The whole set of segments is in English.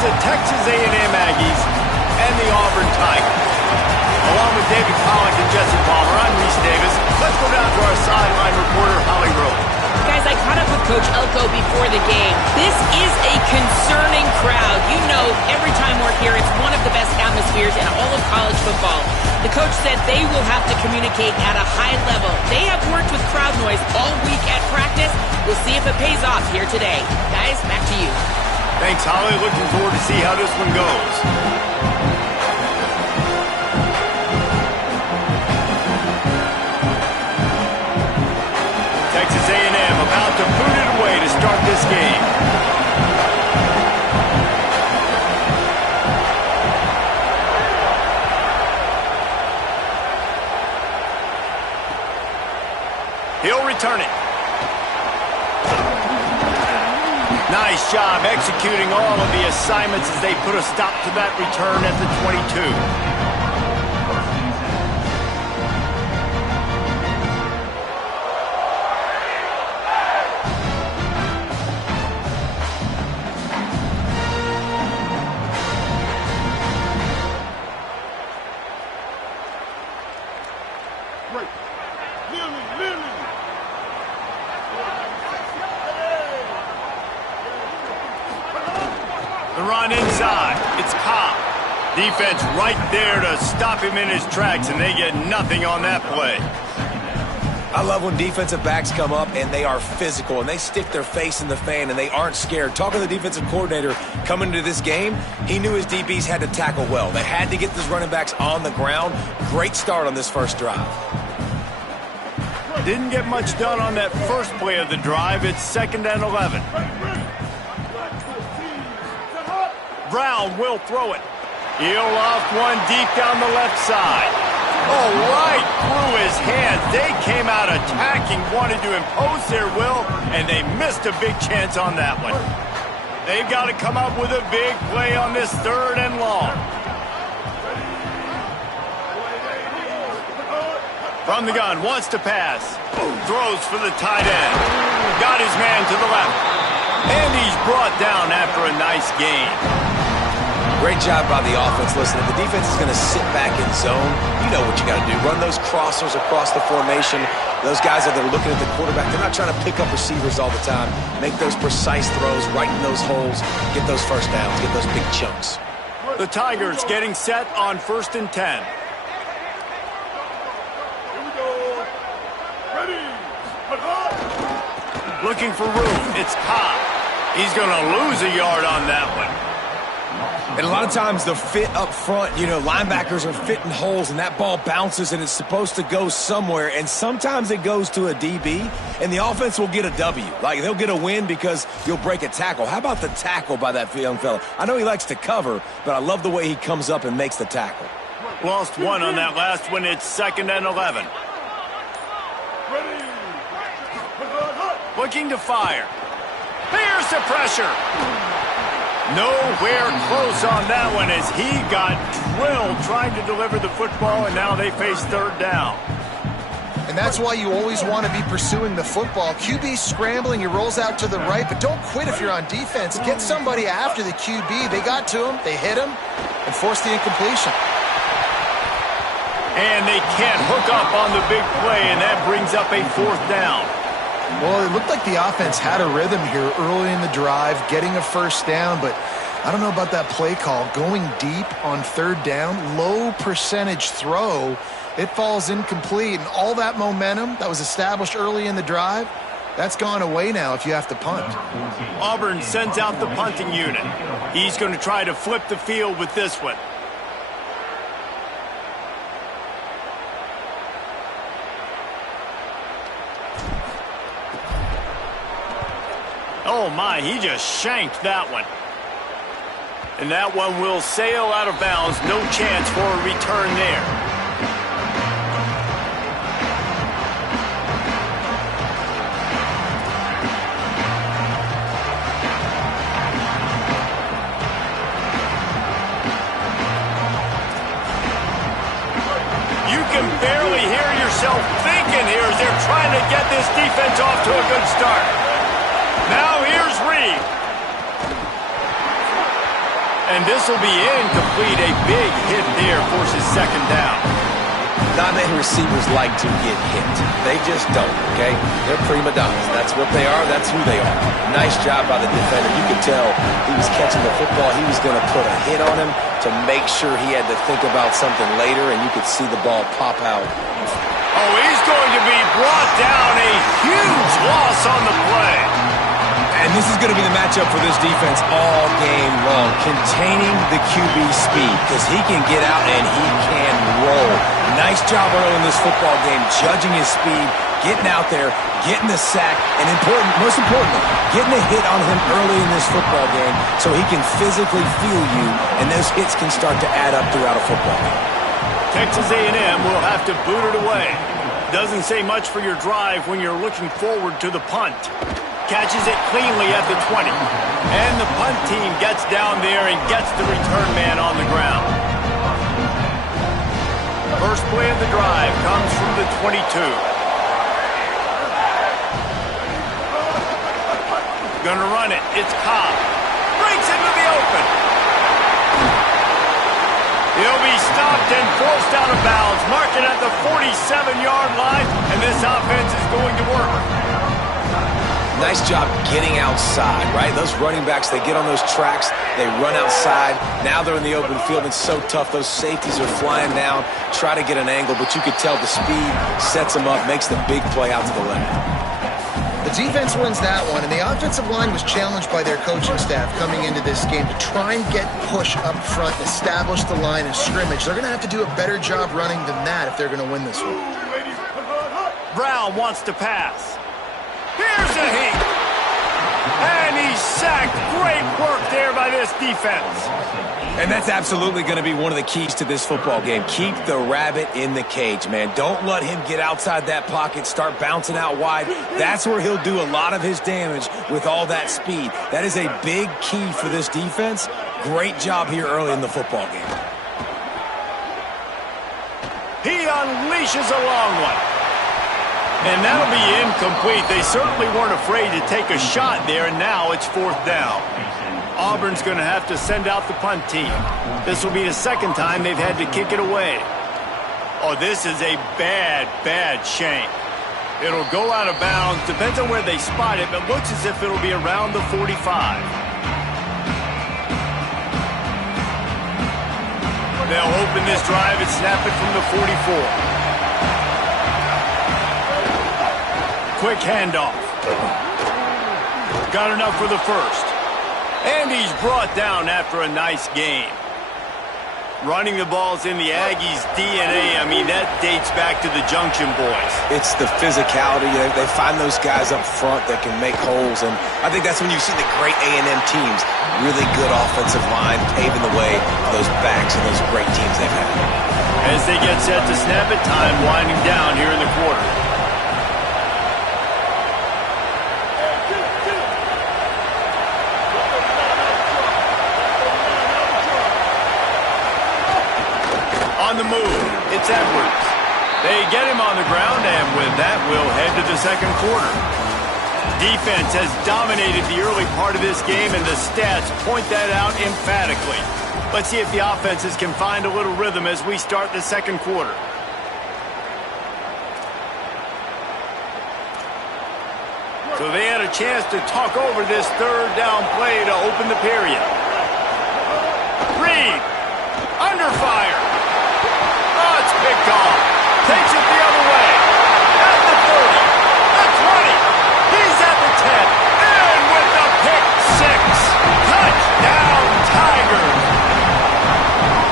the Texas A&M Aggies and the Auburn Tigers. Along with David Pollack and Jesse Palmer, I'm Reese Davis. Let's go down to our sideline reporter, Holly Rowe. Guys, I caught up with Coach Elko before the game. This is a concerning crowd. You know, every time we're here, it's one of the best atmospheres in all of college football. The coach said they will have to communicate at a high level. They have worked with crowd noise all week at practice. We'll see if it pays off here today. Guys, back to you. Thanks, Holly. Looking forward to see how this one goes. Texas A&M about to boot it away to start this game. He'll return it. Nice job executing all of the assignments as they put a stop to that return at the 22. The run inside. It's Cobb. Defense right there to stop him in his tracks, and they get nothing on that play. I love when defensive backs come up and they are physical and they stick their face in the fan and they aren't scared. Talking to the defensive coordinator coming into this game, he knew his DBs had to tackle well. They had to get those running backs on the ground. Great start on this first drive. Didn't get much done on that first play of the drive. It's 2nd and 11. Brown will throw it. He'll loft one deep down the left side. Oh, right through his hands. They came out attacking, wanted to impose their will, and they missed a big chance on that one. They've got to come up with a big play on this 3rd and long. From the gun, wants to pass. Throws for the tight end. Got his man to the left. And he's brought down after a nice gain. Great job by the offense. Listen, if the defense is going to sit back in zone, you know what you got to do. Run those crossers across the formation. Those guys that are looking at the quarterback, they're not trying to pick up receivers all the time. Make those precise throws right in those holes. Get those first downs. Get those big chunks. The Tigers getting set on 1st and 10. Looking for room. It's Cobb. He's going to lose a yard on that one. And a lot of times the fit up front, you know, linebackers are fitting holes and that ball bounces and it's supposed to go somewhere. And sometimes it goes to a DB and the offense will get a W. Like they'll get a win because you'll break a tackle. How about the tackle by that young fella? I know he likes to cover, but I love the way he comes up and makes the tackle. Lost one on that last one. It's 2nd and 11. Looking to fire. Here's the pressure. Nowhere close on that one as he got drilled trying to deliver the football, and now they face 3rd down. And that's why you always want to be pursuing the football. QB scrambling, he rolls out to the right, but don't quit if you're on defense. Get somebody after the QB. They got to him, they hit him, and forced the incompletion. And they can't hook up on the big play, and that brings up a 4th down. Well, it looked like the offense had a rhythm here early in the drive, getting a first down, but I don't know about that play call. Going deep on 3rd down, low percentage throw, it falls incomplete, and all that momentum that was established early in the drive, that's gone away now if you have to punt. Auburn sends out the punting unit. He's going to try to flip the field with this one. Oh, my, he just shanked that one. And that one will sail out of bounds. No chance for a return there. You can barely hear yourself thinking here as they're trying to get this defense off to a good start. Now here's Reed. And this will be incomplete. A big hit there forces second down. Not many receivers like to get hit. They just don't, okay? They're prima donnas. That's what they are. That's who they are. Nice job by the defender. You could tell he was catching the football. He was going to put a hit on him to make sure he had to think about something later, and you could see the ball pop out. Oh, he's going to be brought down. A huge loss on the play. And this is going to be the matchup for this defense all game long, containing the QB speed, because he can get out and he can roll. Nice job early in this football game, judging his speed, getting out there, getting the sack, and most importantly, getting a hit on him early in this football game so he can physically feel you, and those hits can start to add up throughout a football game. Texas A&M will have to boot it away. Doesn't say much for your drive when you're looking forward to the punt. Catches it cleanly at the 20. And the punt team gets down there and gets the return man on the ground. First play of the drive comes from the 22. Gonna run it. It's Cobb. Breaks into the open. He'll be stopped and forced out of bounds. Marking at the 47-yard line, and this offense is going to work. Nice job getting outside, right? Those running backs, they get on those tracks, they run outside. Now they're in the open field. It's so tough. Those safeties are flying down, try to get an angle, but you could tell the speed sets them up, makes the big play out to the left. The defense wins that one, and the offensive line was challenged by their coaching staff coming into this game to try and get push up front, establish the line of scrimmage. They're going to have to do a better job running than that if they're going to win this one. Brown wants to pass. Here's a heat. And he's sacked. Great work there by this defense. And that's absolutely going to be one of the keys to this football game. Keep the rabbit in the cage, man. Don't let him get outside that pocket, start bouncing out wide. That's where he'll do a lot of his damage with all that speed. That is a big key for this defense. Great job here early in the football game. He unleashes a long one. And that'll be incomplete. They certainly weren't afraid to take a shot there, and now it's fourth down. Auburn's going to have to send out the punt team. This will be the second time they've had to kick it away. Oh, this is a bad, bad shank. It'll go out of bounds. Depends on where they spot it, but looks as if it'll be around the 45. They'll open this drive and snap it from the 44. Quick handoff. Got enough for the first. And he's brought down after a nice gain. Running the ball's in the Aggies' DNA. I mean, that dates back to the Junction Boys. It's the physicality. They find those guys up front that can make holes, and I think that's when you see the great A&M teams. Really good offensive line, paving the way for those backs and those great teams they've had. As they get set to snap it, time winding down here in the quarter. On the move, it's Edwards. They get him on the ground, and with that, we'll head to the second quarter. Defense has dominated the early part of this game, and the stats point that out emphatically. Let's see if the offenses can find a little rhythm as we start the second quarter. So they had a chance to talk over this third down play to open the period. Reed, under fire. Oh, it's picked off. Takes it the other way. At the 30. The 20. He's at the 10. And with the pick six. Touchdown, Tigers.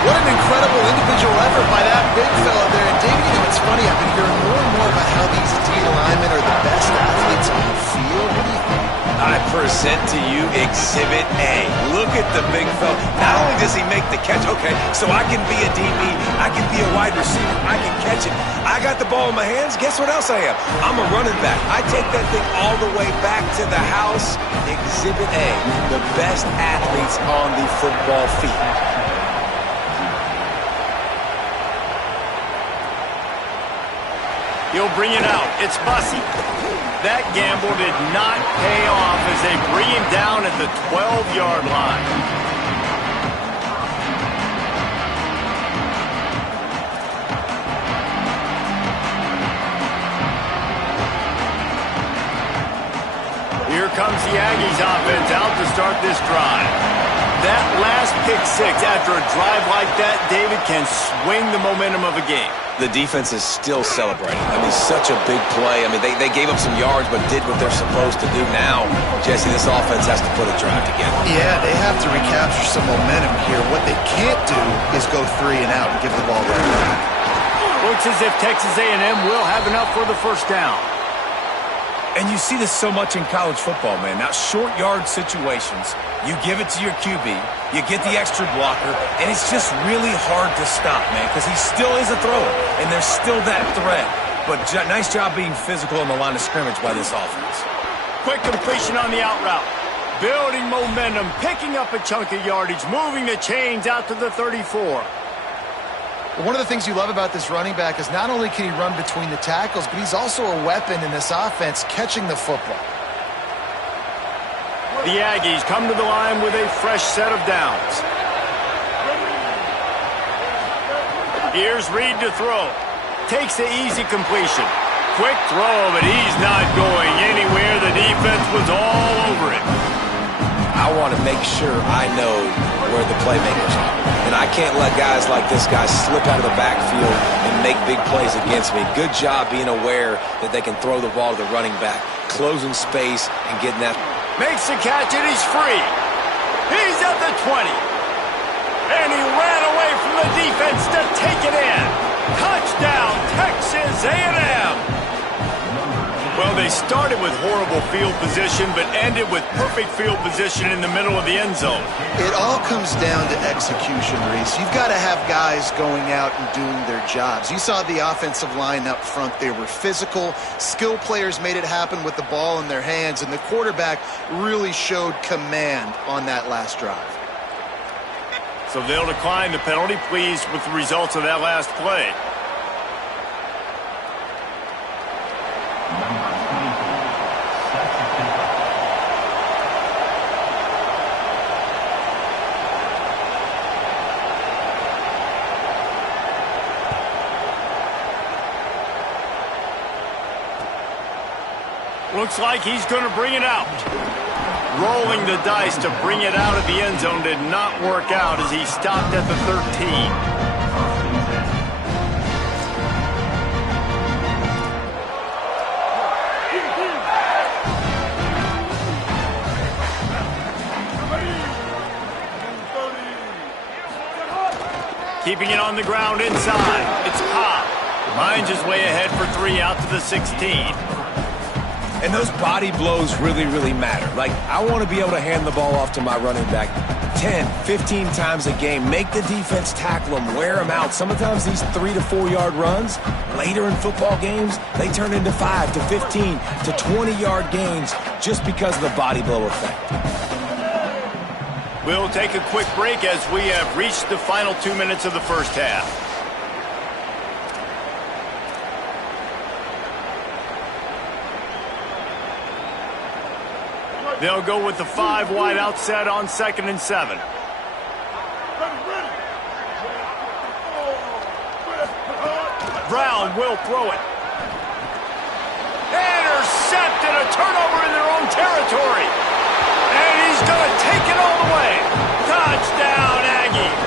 What an incredible individual effort by that big fella there. And David, you know, it's funny. I've been hearing more and more about how these D linemen are the best athletes on the field. What do you think? I present to you Exhibit A. Look at the big fella. Not only does he make the catch, okay, so I can be a DB, I can be a wide receiver, I can catch it. I got the ball in my hands. Guess what else I am? I'm a running back. I take that thing all the way back to the house. Exhibit A, the best athletes on the football field. He'll bring it out. It's Bussey. That gamble did not pay off as they bring him down at the 12-yard line. the Aggies offense out to start this drive. That last pick six after a drive like that, David, can swing the momentum of a game. The defense is still celebrating. I mean, such a big play. I mean, they gave up some yards but did what they're supposed to do. Now, Jesse, this offense has to put a drive together. Yeah, they have to recapture some momentum here. What they can't do is go 3 and out and give the ball right back. Looks as if Texas A&M will have enough for the first down. And you see this so much in college football, man. Now, short yard situations, you give it to your QB, you get the extra blocker, and it's just really hard to stop, man, because he still is a thrower, and there's still that threat. But nice job being physical on the line of scrimmage by this offense. Quick completion on the out route. Building momentum, picking up a chunk of yardage, moving the chains out to the 34. One of the things you love about this running back is not only can he run between the tackles, but he's also a weapon in this offense catching the football. The Aggies come to the line with a fresh set of downs. Here's Reed to throw. Takes the easy completion. Quick throw, but he's not going anywhere. The defense was all over it. I want to make sure I know where the playmakers are. And I can't let guys like this guy slip out of the backfield and make big plays against me. Good job being aware that they can throw the ball to the running back, closing space and getting that. Makes the catch and he's free. He's at the 20. And he ran away from the defense to take it in. Touchdown, Texas A&M. Well, they started with horrible field position, but ended with perfect field position in the middle of the end zone. It all comes down to execution, Reese. You've got to have guys going out and doing their jobs. You saw the offensive line up front. They were physical. Skill players made it happen with the ball in their hands, and the quarterback really showed command on that last drive. So they'll decline the penalty, pleased with the results of that last play. Looks like he's going to bring it out. Rolling the dice to bring it out of the end zone did not work out as he stopped at the 13. Keeping it on the ground inside. It's Pop. Finds his way ahead for 3 out to the 16. And those body blows really, really matter. Like, I want to be able to hand the ball off to my running back 10, 15 times a game. Make the defense tackle them, wear them out. Sometimes these 3 to 4 yard runs, later in football games, they turn into 5 to 15 to 20 yard gains just because of the body blow effect. We'll take a quick break as we have reached the final 2 minutes of the first half. They'll go with the 5 wide out set on 2nd and 7. Brown will throw it. Intercepted, a turnover in their own territory. And he's going to take it all the way. Touchdown, Aggies.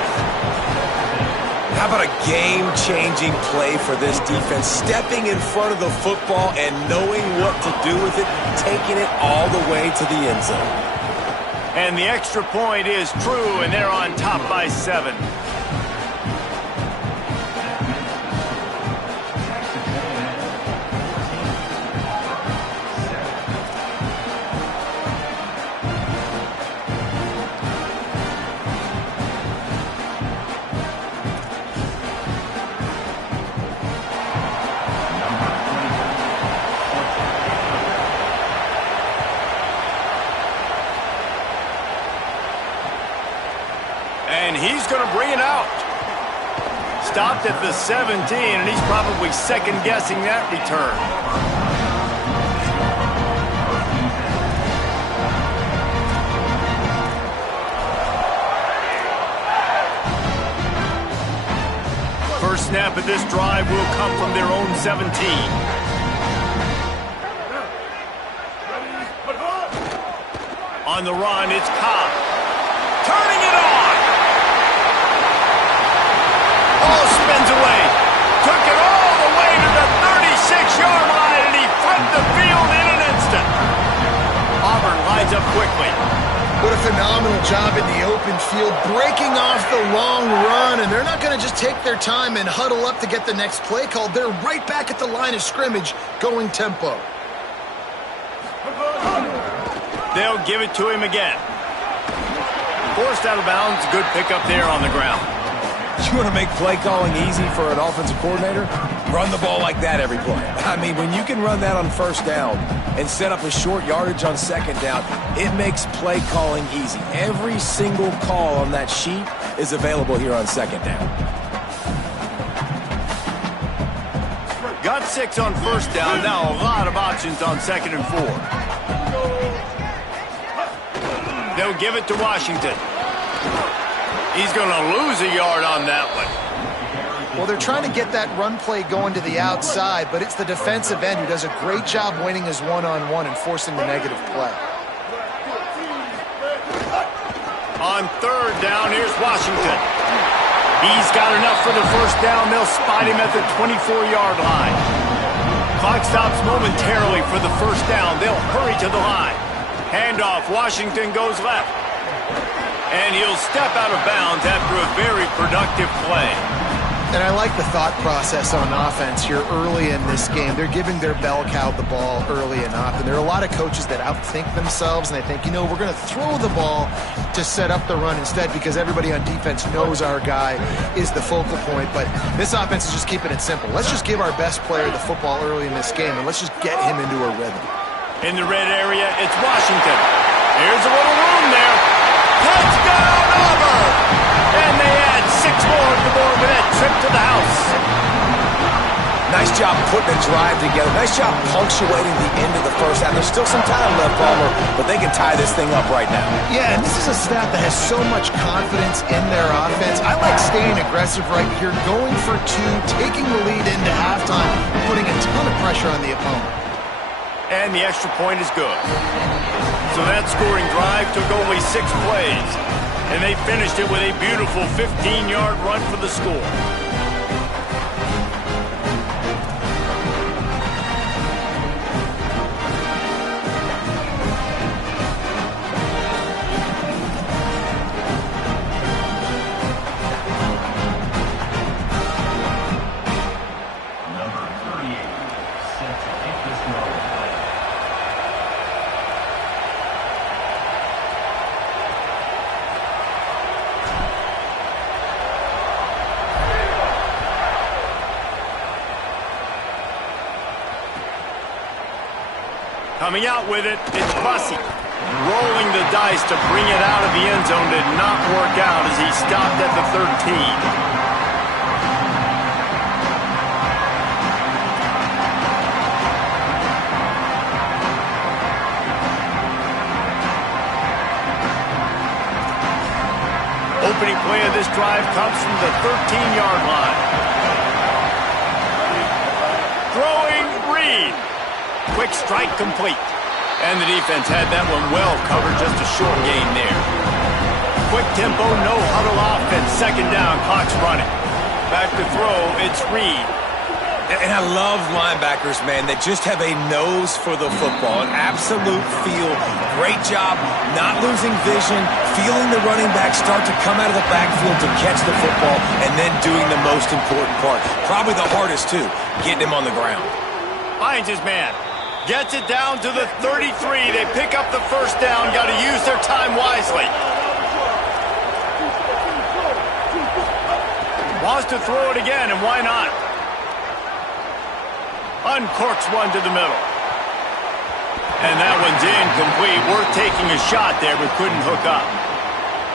How about a game-changing play for this defense? Stepping in front of the football and knowing what to do with it, taking it all the way to the end zone. And the extra point is true, and they're on top by 7. And he's going to bring it out. Stopped at the 17, and he's probably second-guessing that return. First snap of this drive will come from their own 17. on the run. It's Cobb. Turning it on. Ball spins away. Took it all the way to the 36-yard line, and he flipped the field in an instant. Auburn lines up quickly. What a phenomenal job in the open field, breaking off the long run, and they're not going to just take their time and huddle up to get the next play called. They're right back at the line of scrimmage, going tempo. They'll give it to him again. Forced out of bounds, good pickup there on the ground. You want to make play calling easy for an offensive coordinator? Run the ball like that every play. I mean, when you can run that on first down and set up a short yardage on second down, it makes play calling easy. Every single call on that sheet is available here on second down. Got 6 on first down. Now a lot of options on 2nd and 4. They'll give it to Washington. He's going to lose a yard on that one. Well, they're trying to get that run play going to the outside, but it's the defensive end who does a great job winning his one-on-one and forcing the negative play. On 3rd down, here's Washington. He's got enough for the first down. They'll spot him at the 24-yard line. Clock stops momentarily for the first down. They'll hurry to the line. Handoff, Washington goes left. And he'll step out of bounds after a very productive play. And I like the thought process on offense here early in this game. They're giving their bell cow the ball early and often. There are a lot of coaches that outthink themselves, and they think, you know, we're going to throw the ball to set up the run instead because everybody on defense knows our guy is the focal point. But this offense is just keeping it simple. Let's just give our best player the football early in this game, and let's just get him into a rhythm. In the red area, it's Washington. Here's a little room there. Touchdown, Auburn! And they add 6 more to the board with that trip to the house. Nice job putting a drive together. Nice job punctuating the end of the first half. There's still some time left, Palmer, but they can tie this thing up right now. Yeah, and this is a staff that has so much confidence in their offense. I like staying aggressive right here, going for 2, taking the lead into halftime, putting a ton of pressure on the opponent. And the extra point is good. So that scoring drive took only 6 plays. And they finished it with a beautiful 15-yard run for the score. Coming out with it, it's Bussey. Rolling the dice to bring it out of the end zone did not work out as he stopped at the 13. Opening play of this drive comes from the 13-yard line. Throwing Reed. Quick strike complete. And the defense had that one well covered, just a short gain there. Quick tempo, no huddle offense. 2nd down, clock's running. Back to throw, it's Reed. And I love linebackers, man, that just have a nose for the football, an absolute feel. Great job not losing vision, feeling the running back start to come out of the backfield to catch the football, and then doing the most important part. Probably the hardest, too, getting him on the ground. Finds his man. Gets it down to the 33. They pick up the first down. Got to use their time wisely. Wants to throw it again, and why not? Uncorks one to the middle. And that one's incomplete. Worth taking a shot there, but couldn't hook up.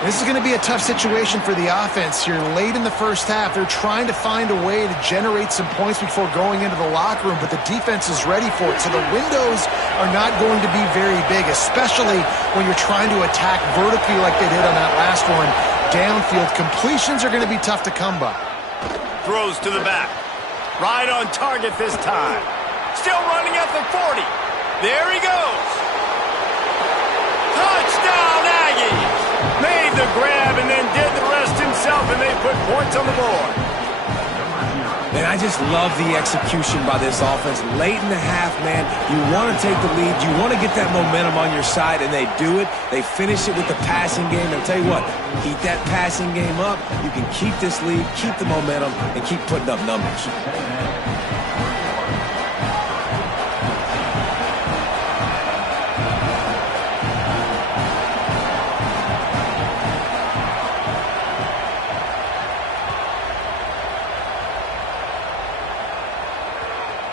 This is going to be a tough situation for the offense here. Late in the first half, they're trying to find a way to generate some points before going into the locker room, but the defense is ready for it. So the windows are not going to be very big, especially when you're trying to attack vertically like they did on that last one. Downfield completions are going to be tough to come by. Throws to the back. Right on target this time. Still running at the 40. There he goes. Touchdown! the grab and then did the rest himself, and they put points on the board. And I just love the execution by this offense. Late in the half, man, you want to take the lead. You want to get that momentum on your side, and they do it. They finish it with the passing game. And I'll tell you what, keep that passing game up. You can keep this lead, keep the momentum, and keep putting up numbers.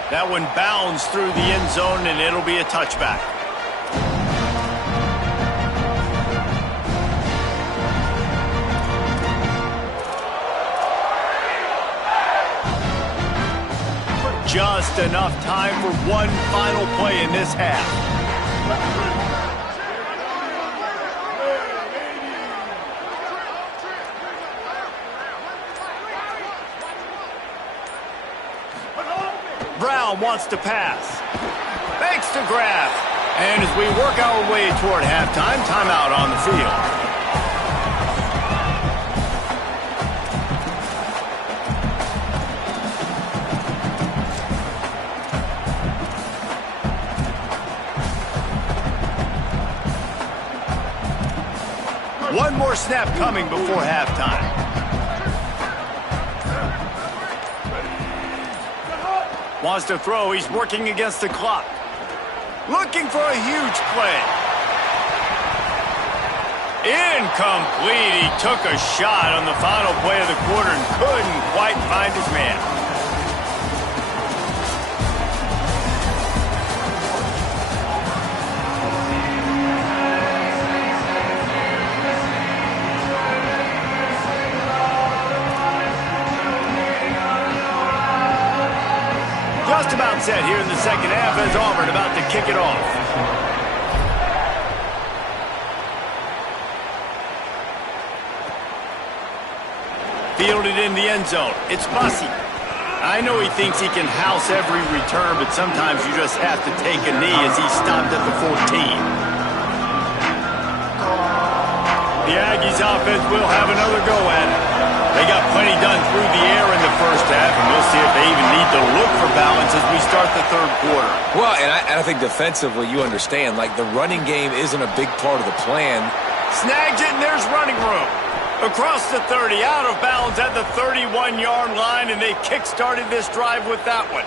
That one bounds through the end zone, and it'll be a touchback. Just enough time for one final play in this half. Brown wants to pass. Fakes to grab. And as we work our way toward halftime, timeout on the field. One more snap coming before halftime. Wants to throw. He's working against the clock. Looking for a huge play. Incomplete. He took a shot on the final play of the quarter and couldn't quite find his man. Just about set here in the second half as Auburn about to kick it off. Fielded in the end zone. It's Bussey. I know he thinks he can house every return, but sometimes you just have to take a knee as he stopped at the 14. The Aggies offense will have another go at it. They got plenty done through the air in the first half, and we'll see if they even need to look for balance as we start the third quarter. Well, and I think defensively, you understand, like the running game isn't a big part of the plan. Snags it, and there's running room. Across the 30, out of bounds at the 31-yard line, and they kick-started this drive with that one.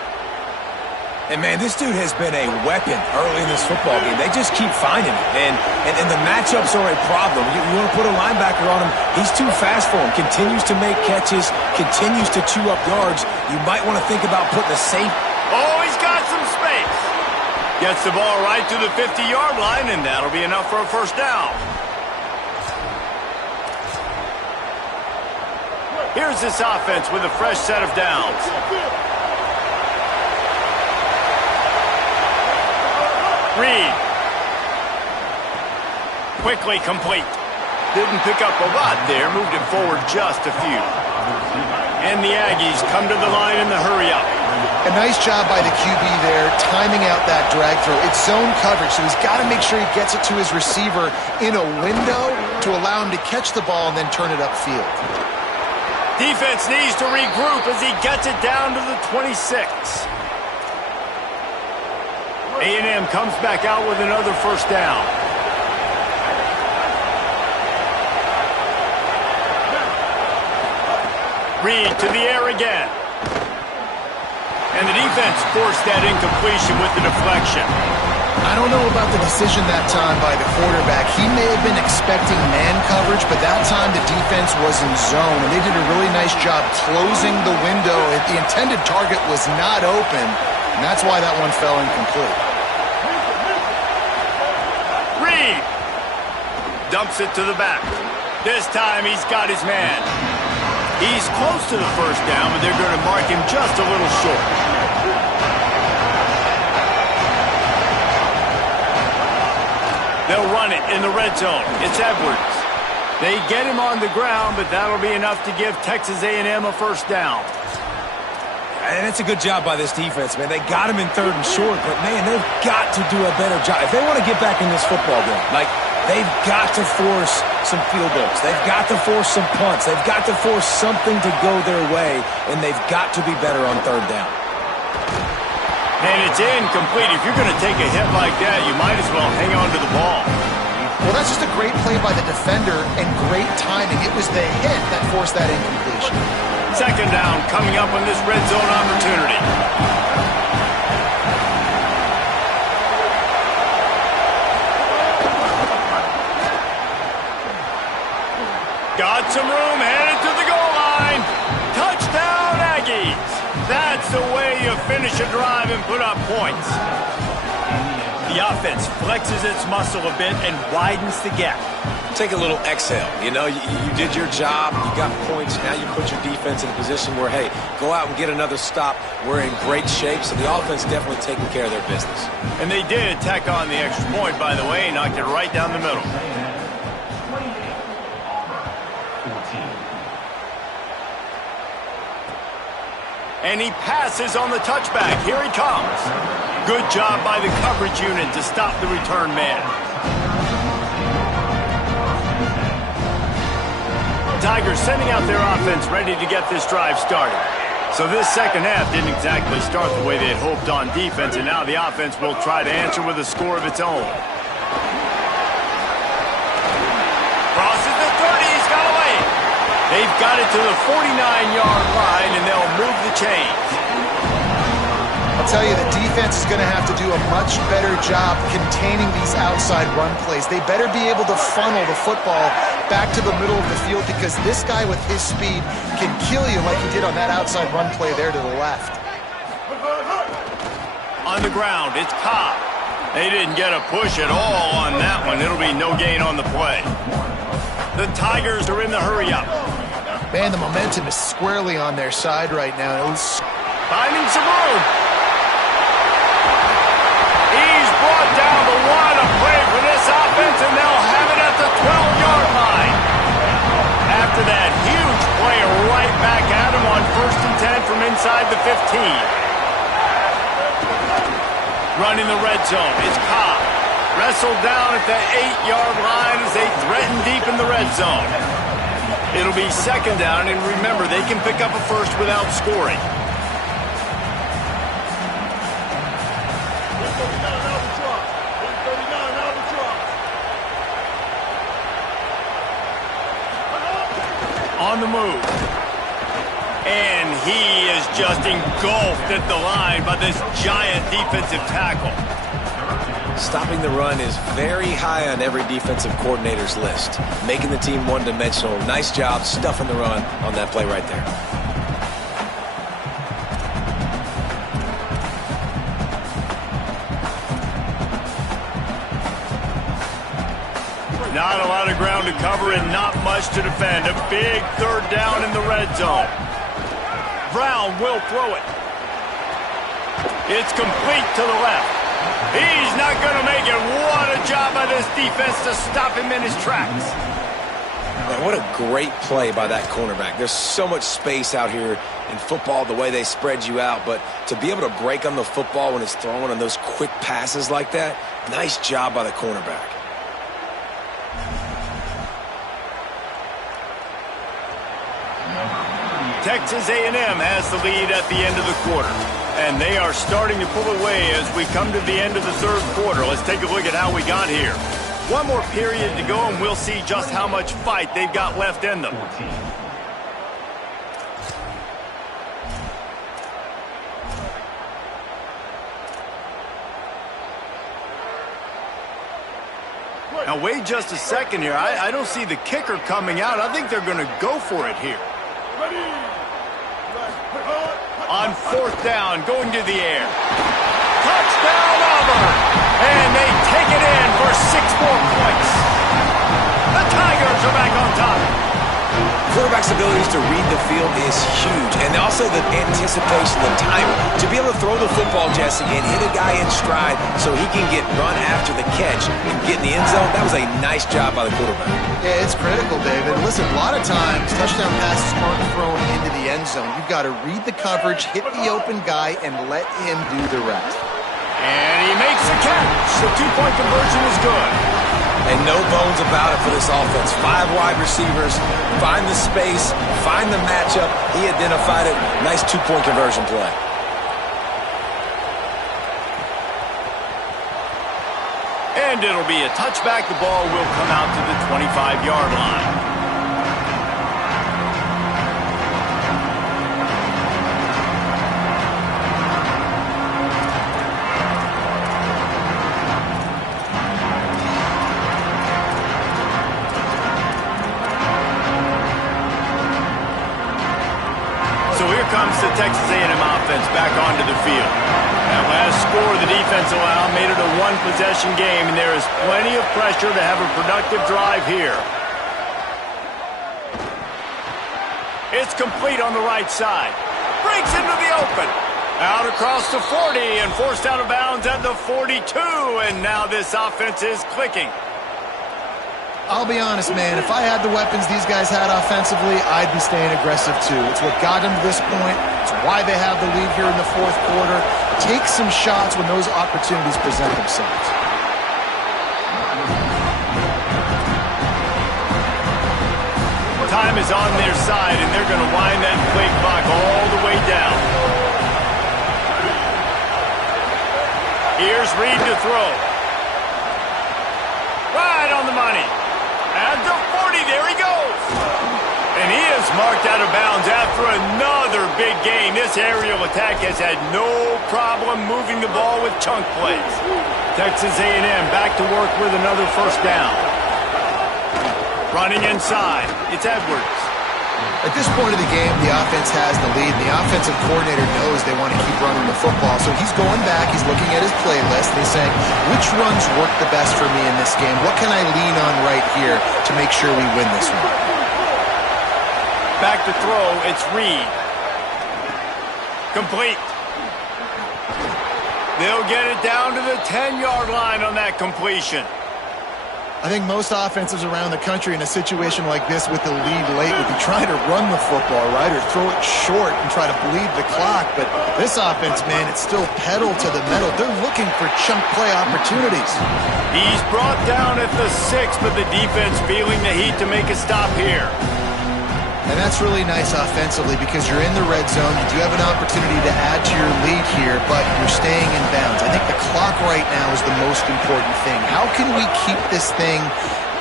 And, man, this dude has been a weapon early in this football game. They just keep finding it. And the matchups are a problem. You want to put a linebacker on him, he's too fast for him. Continues to make catches, continues to chew up yards. You might want to think about putting a safe. Oh, he's got some space. Gets the ball right to the 50-yard line, and that'll be enough for a first down. Here's this offense with a fresh set of downs. Reed. Quickly complete. Didn't pick up a lot there. Moved it forward just a few. And the Aggies come to the line in the hurry-up. A nice job by the QB there, timing out that drag throw. It's zone coverage, so he's got to make sure he gets it to his receiver in a window to allow him to catch the ball and then turn it upfield. Defense needs to regroup as he gets it down to the 26. A&M comes back out with another first down. Reed to the air again. And the defense forced that incompletion with the deflection. I don't know about the decision that time by the quarterback. He may have been expecting man coverage, but that time the defense was in zone, and they did a really nice job closing the window. The intended target was not open, and that's why that one fell incomplete. Reed dumps it to the back. This time he's got his man. He's close to the first down, but they're going to mark him just a little short. They'll run it in the red zone. It's Edwards. They get him on the ground, but that'll be enough to give Texas A&M a first down. And it's a good job by this defense, man. They got him in third and short, but, man, they've got to do a better job. If they want to get back in this football game, like, They've got to force some field goals. They've got to force some punts. They've got to force something to go their way, and they've got to be better on third down. And it's incomplete. If you're going to take a hit like that, you might as well hang on to the ball. Well, that's just a great play by the defender and great timing. It was the hit that forced that incompletion. Second down coming up on this red zone opportunity. Got some room, headed to the goal line. Touchdown, Aggies. That's the way you finish a drive and put up points. The offense flexes its muscle a bit and widens the gap. Take a little exhale. You know, you did your job. You got points. Now you put your defense in a position where, hey, go out and get another stop. We're in great shape, so the offense definitely taking care of their business. And they did tack on the extra point, by the way, knocked it right down the middle. And he passes on the touchback. Here he comes. Good job by the coverage unit to stop the return man. Tigers sending out their offense ready to get this drive started. So this second half didn't exactly start the way they had hoped on defense, and now the offense will try to answer with a score of its own. Crosses the 30, he's got away. They've got it to the 49-yard line, and they'll move the chains. I'll tell you, the defense is going to have to do a much better job containing these outside run plays. They better be able to funnel the football back to the middle of the field, because this guy with his speed can kill you like he did on that outside run play there to the left. On the ground, it's Cobb. They didn't get a push at all on that one. It'll be no gain on the play. The Tigers are in the hurry-up. Man, the momentum is squarely on their side right now. Finding some room. He's brought down the one to play for this offense, and they'll have it at the 12-yard line. After that huge play, right back at him on 1st and 10 from inside the 15. Running the red zone, it's Cobb. Wrestled down at the 8-yard line as they threaten deep in the red zone. It'll be second down, and remember, they can pick up a first without scoring. On the move. And he is just engulfed at the line by this giant defensive tackle. Stopping the run is very high on every defensive coordinator's list. Making the team one-dimensional. Nice job stuffing the run on that play right there. Not a lot of ground to cover and not much to defend. A big third down in the red zone. Brown will throw it. It's complete to the left. He's not going to make it. What a job by this defense to stop him in his tracks. Man, what a great play by that cornerback. There's so much space out here in football, the way they spread you out, but to be able to break on the football when it's thrown on those quick passes like that, nice job by the cornerback. Texas A&M has the lead at the end of the quarter, and they are starting to pull away as we come to the end of the third quarter. Let's take a look at how we got here. One more period to go, and we'll see just how much fight they've got left in them. Now, wait just a second here. I don't see the kicker coming out. I think they're going to go for it here. On 4th down, going to the air. Touchdown, Auburn! And they take it in for 6 more points. The Tigers are back on top. Quarterback's abilities to read the field is huge, and also the anticipation, the timing. To be able to throw the football, Jesse, and hit a guy in stride so he can get run after the catch and get in the end zone, that was a nice job by the quarterback. Yeah, it's critical, David. Listen, a lot of times touchdown passes aren't thrown into the end zone. You've got to read the coverage, hit the open guy, and let him do the rest. And he makes the catch. The 2-point conversion is good. And no bones about it for this offense. 5 wide receivers, find the space, find the matchup. He identified it. Nice 2-point conversion play. And it'll be a touchback. The ball will come out to the 25-yard line. So here comes the Texas A&M offense back onto the field. That last score the defense allowed made it a one-possession game, and there is plenty of pressure to have a productive drive here. It's complete on the right side. Breaks into the open. Out across the 40 and forced out of bounds at the 42, and now this offense is clicking. I'll be honest, man, if I had the weapons these guys had offensively, I'd be staying aggressive too. It's what got them to this point. It's why they have the lead here in the fourth quarter. Take some shots when those opportunities present themselves. Time is on their side, and they're going to wind that play clock all the way down. Here's Reed to throw. Right on the money. At the 40, there he goes. And he is marked out of bounds after another big gain. This aerial attack has had no problem moving the ball with chunk plays. Texas A&M back to work with another first down. Running inside, it's Edwards. At this point of the game, the offense has the lead. The offensive coordinator knows they want to keep running the football, so he's going back, he's looking at his playlist, and he's saying, which runs work the best for me in this game? What can I lean on right here to make sure we win this one? Back to throw, it's Reed. Complete. They'll get it down to the 10-yard line on that completion. I think most offenses around the country in a situation like this with the lead late would be trying to run the football, right, or throw it short and try to bleed the clock. But this offense, man, it's still pedal to the metal. They're looking for chunk play opportunities. He's brought down at the 6, but the defense feeling the heat to make a stop here. And that's really nice offensively because you're in the red zone. You do have an opportunity to add to your lead here, but you're staying in bounds. I think the clock right now is the most important thing. How can we keep this thing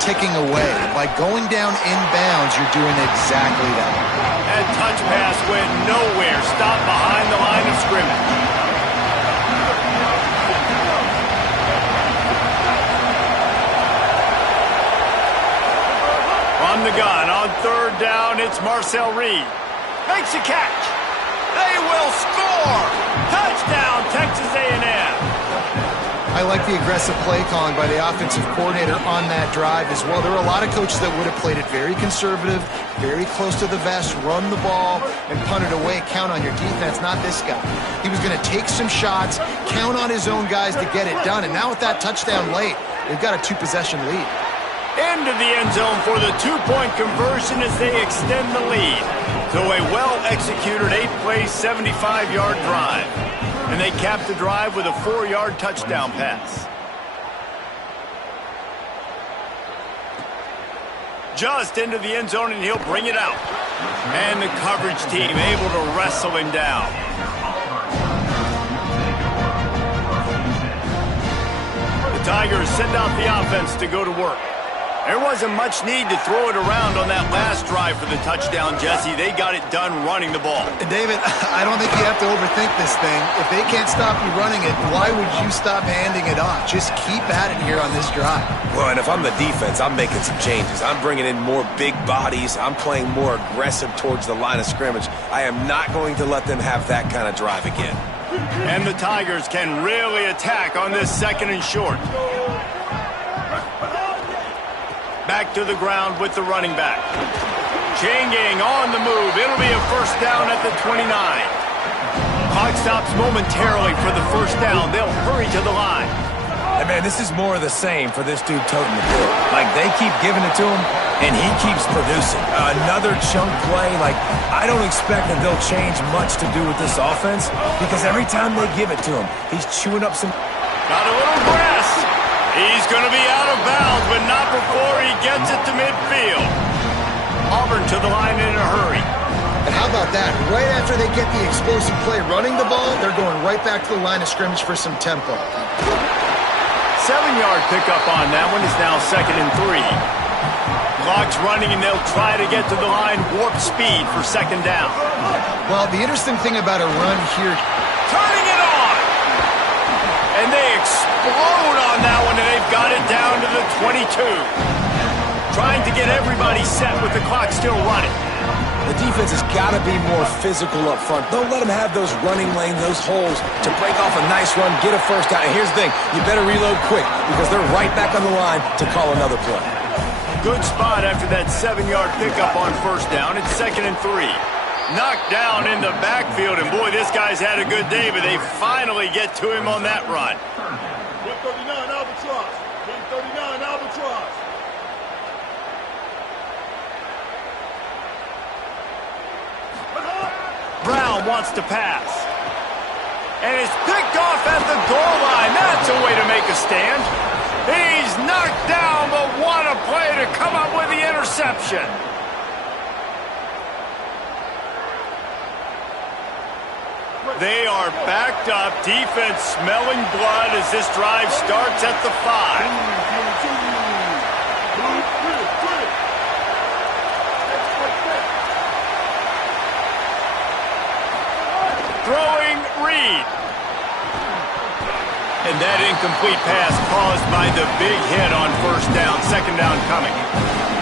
ticking away? By going down in bounds, you're doing exactly that. That touch pass went nowhere. Stopped behind the line of scrimmage. On the gun, on third down, it's Marcel Reed. Makes a catch. They will score. Touchdown, Texas A&M. I like the aggressive play calling by the offensive coordinator on that drive as well. There were a lot of coaches that would have played it very conservative, very close to the vest, run the ball, and punt it away. Count on your defense, not this guy. He was going to take some shots, count on his own guys to get it done. And now with that touchdown late, they've got a 2-possession lead. Into the end zone for the 2-point conversion as they extend the lead. So a well-executed 8-play, 75-yard drive. And they cap the drive with a 4-yard touchdown pass. Just into the end zone, and he'll bring it out. And the coverage team able to wrestle him down. The Tigers send out the offense to go to work. There wasn't much need to throw it around on that last drive for the touchdown, Jesse. They got it done running the ball. David, I don't think you have to overthink this thing. If they can't stop you running it, why would you stop handing it off? Just keep at it here on this drive. Well, and if I'm the defense, I'm making some changes. I'm bringing in more big bodies. I'm playing more aggressive towards the line of scrimmage. I am not going to let them have that kind of drive again. And the Tigers can really attack on this 2nd and short. Back to the ground with the running back. Chain gang on the move. It'll be a first down at the 29. Clock stops momentarily for the first down. They'll hurry to the line. And man, this is more of the same for this dude toting the ball. Like, they keep giving it to him, and he keeps producing. Another chunk play. Like, I don't expect that they'll change much to do with this offense because every time they give it to him, he's chewing up some... Got a little grass. He's going to be out of bounds, but not before he gets it to midfield. Auburn to the line in a hurry. And how about that? Right after they get the explosive play running the ball, they're going right back to the line of scrimmage for some tempo. 7-yard pickup on that one is now 2nd and 3. Clock's running, and they'll try to get to the line warp speed for 2nd down. Well, the interesting thing about a run here... Turning it on! And they explode on that one, and they've got it down to the 22. Trying to get everybody set with the clock still running. The defense has got to be more physical up front. Don't let them have those running lanes, those holes to break off a nice run, get a first down. And here's the thing, you better reload quick because they're right back on the line to call another play. Good spot after that 7-yard pickup on 1st down. It's 2nd and 3. Knocked down in the backfield, and boy, this guy's had a good day, but they finally get to him on that run. 139 Albatross. 139 Albatross. Brown wants to pass. And it's picked off at the goal line. That's a way to make a stand. He's knocked down, but what a play to come up with the interception. They are backed up. Defense smelling blood as this drive starts at the 5. Throwing Reed. And that incomplete pass caused by the big hit on 1st down. 2nd down coming.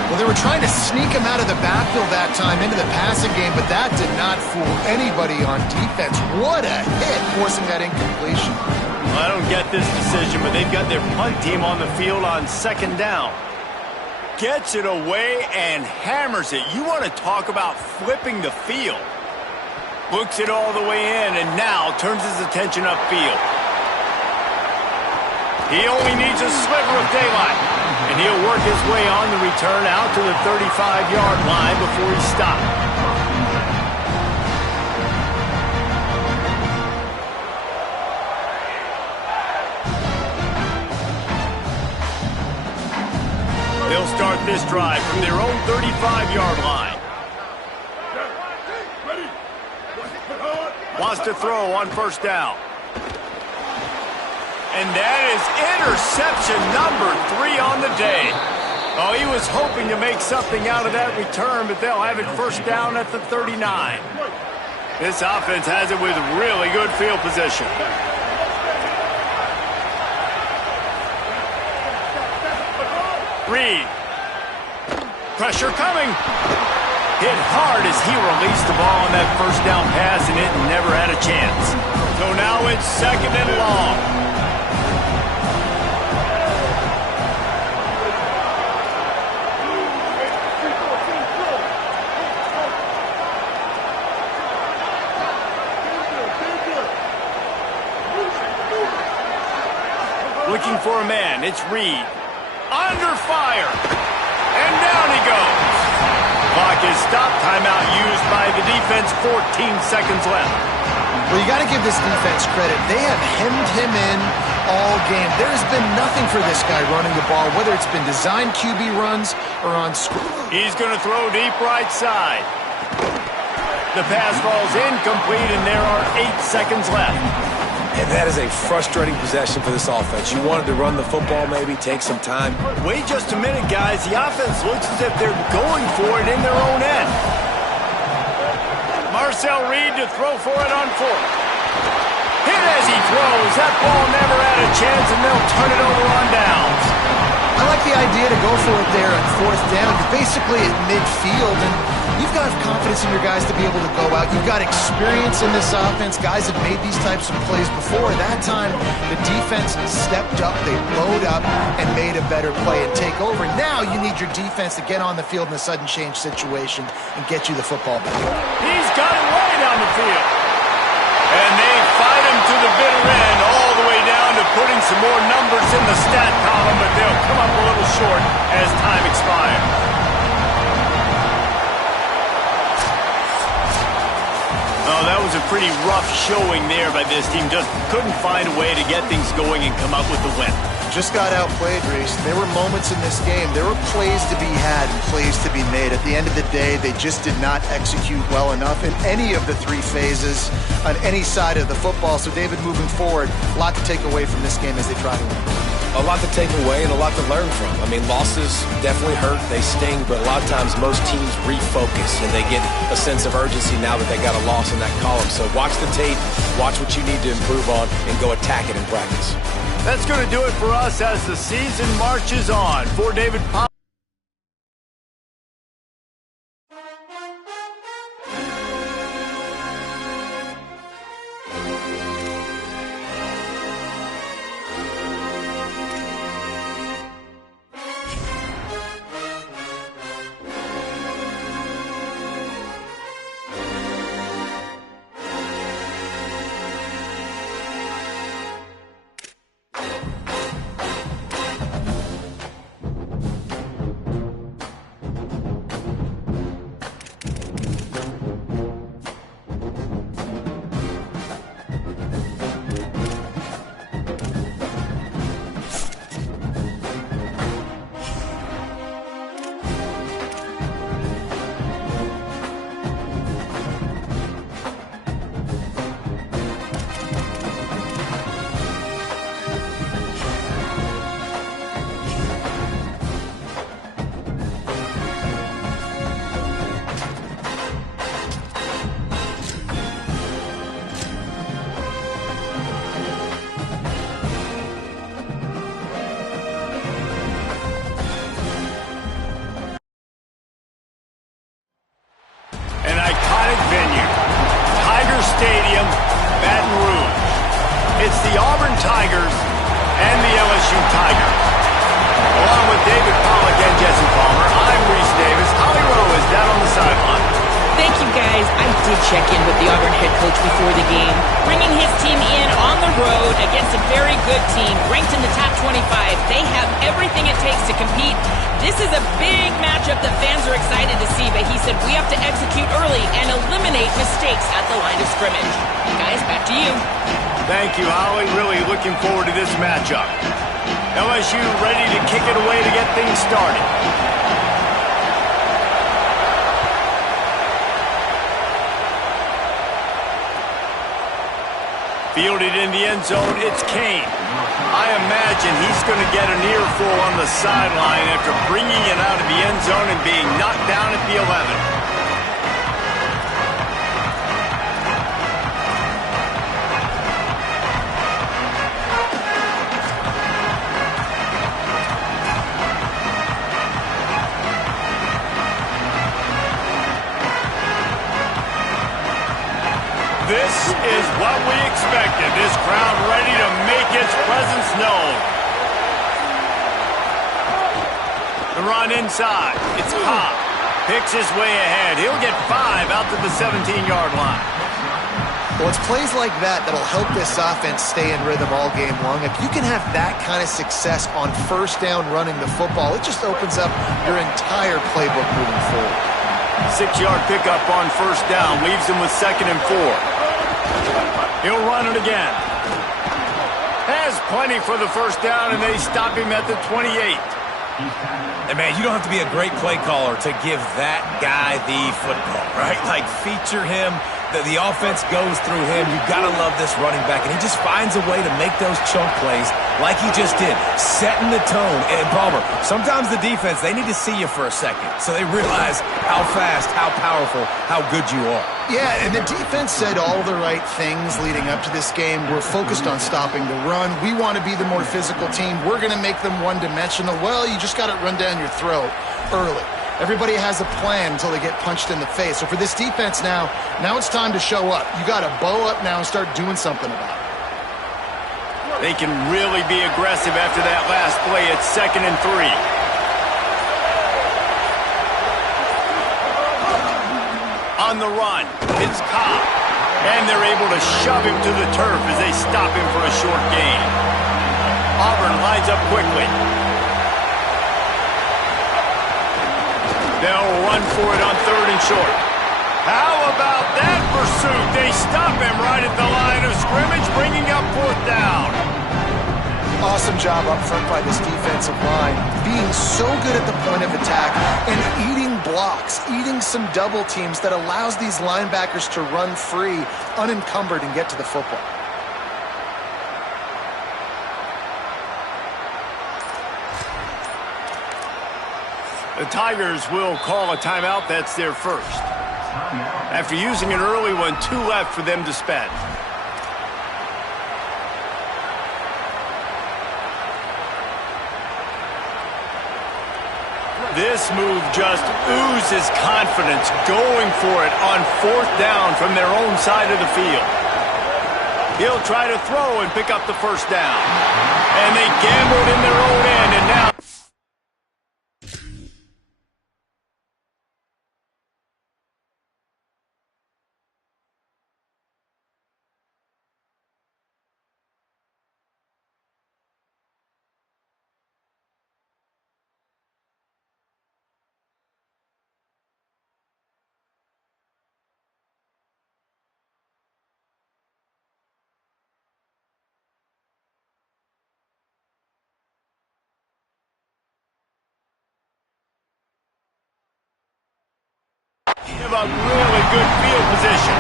Well, they were trying to sneak him out of the backfield that time into the passing game, but that did not fool anybody on defense. What a hit, forcing that incompletion. Well, I don't get this decision, but they've got their punt team on the field on 2nd down. Gets it away and hammers it. You want to talk about flipping the field. Looks it all the way in, and now turns his attention upfield. He only needs a sliver of daylight, and he'll work his way on the return out to the 35-yard line before he stops. They'll start this drive from their own 35-yard line. Wants to throw on 1st down. And that is interception number 3 on the day. Oh, he was hoping to make something out of that return, but they'll have it 1st down at the 39. This offense has it with really good field position. Reed. Pressure coming. Hit hard as he released the ball on that 1st down pass, and it never had a chance. So now it's 2nd and long. Looking for a man. It's Reed. Under fire. And down he goes. Clock is stopped. Timeout used by the defense. 14 seconds left. Well, you got to give this defense credit. They have hemmed him in all game. There's been nothing for this guy running the ball, whether it's been designed QB runs or on screen. He's going to throw deep right side. The pass falls incomplete, and there are 8 seconds left. And that is a frustrating possession for this offense. You wanted to run the football, maybe take some time. Wait just a minute, guys. The offense looks as if they're going for it in their own end. Marcel Reed to throw for it on 4th. Hit as he throws. That ball never had a chance, and they'll turn it over on downs. I like the idea to go for it there on 4th down. You're basically at midfield, and you've got confidence in your guys to be able to go out. You've got experience in this offense. Guys have made these types of plays before. That time, the defense stepped up, they load up, and made a better play and take over. Now you need your defense to get on the field in a sudden change situation and get you the football back. He's got it way down the field. And they fight him to the bitter end, all the way down to putting some more numbers in the stat column, but they'll come up a little short as time expires. Oh, that was a pretty rough showing there by this team. Just couldn't find a way to get things going and come up with the win. just got outplayed, Reese. There were moments in this game. There were plays to be had and plays to be made. At the end of the day, they just did not execute well enough in any of the three phases on any side of the football. So, David, moving forward, a lot to take away from this game as they try to win. A lot to take away and a lot to learn from. I mean, losses definitely hurt, they sting, but a lot of times most teams refocus and they get a sense of urgency now that they got a loss in that column. So watch the tape, watch what you need to improve on, and go attack it in practice. That's going to do it for us as the season marches on. For David Pollack. Stadium, Baton Rouge. It's the Auburn Tigers and the LSU Tigers. Along with David Pollack and Jesse Palmer, I'm Reese Davis. Holly Rowe is down on the sideline. Thank you, guys. I did check in with the Auburn head coach before the game, bringing his team in on the road against a very good team, ranked in the top 25. They have everything it takes to compete. This is a big matchup that fans are excited to see, but he said we have to execute early and eliminate mistakes at the line of scrimmage. Guys, back to you. Thank you, Holly. Really looking forward to this matchup. LSU ready to kick it away to get things started. Fielded in the end zone, it's Kane. I imagine he's going to get an earful on the sideline after bringing it out of the end zone and being knocked down at the 11. This is what we expected. This crowd ready to make its presence known. The run inside. It's Cobb. Picks his way ahead. He'll get 5 out to the 17-yard line. Well, it's plays like that that'll help this offense stay in rhythm all game long. If you can have that kind of success on first down running the football, it just opens up your entire playbook moving forward. 6-yard pickup on first down. Leaves him with 2nd and 4. He'll run it again. Has plenty for the first down, and they stop him at the 28. And, man, you don't have to be a great play caller to give that guy the football, right? Like, feature him. The offense goes through him. You've got to love this running back. And he just finds a way to make those chunk plays like he just did, setting the tone. And, Palmer, sometimes the defense, they need to see you for a second so they realize how fast, how powerful, how good you are. Yeah, and the defense said all the right things leading up to this game. We're focused on stopping the run. We want to be the more physical team. We're going to make them one-dimensional. Well, you just got to run down your throat early. Everybody has a plan until they get punched in the face. So for this defense now it's time to show up. You got to bow up now and start doing something about it. They can really be aggressive after that last play. It's 2nd and 3. On the run, it's Cobb. And they're able to shove him to the turf as they stop him for a short gain. Auburn lines up quickly. They'll run for it on 3rd and short. How about that pursuit? They stop him right at the line of scrimmage, bringing up 4th down. Awesome job up front by this defensive line, being so good at the point of attack and eating blocks, eating some double teams that allows these linebackers to run free, unencumbered, and get to the football. The Tigers will call a timeout. That's their first. After using an early one, 2 left for them to spend. This move just oozes confidence, going for it on 4th down from their own side of the field. He'll try to throw and pick up the first down. And they gambled in their own end, and now... Give up really good field position.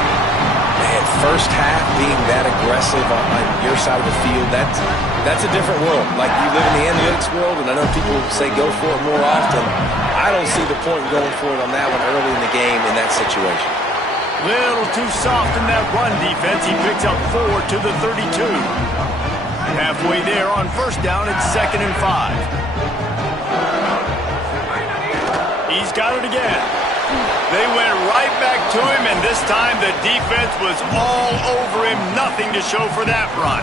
Man, first half being that aggressive on your side of the field, that's a different world. Like, you live in the analytics world, and I know people say go for it more often. I don't see the point in going for it on that one early in the game in that situation. Little too soft in that run defense. He picks up 4 to the 32. Halfway there on first down, it's 2nd and 5. He's got it again. They went right back to him, and this time the defense was all over him. Nothing to show for that run.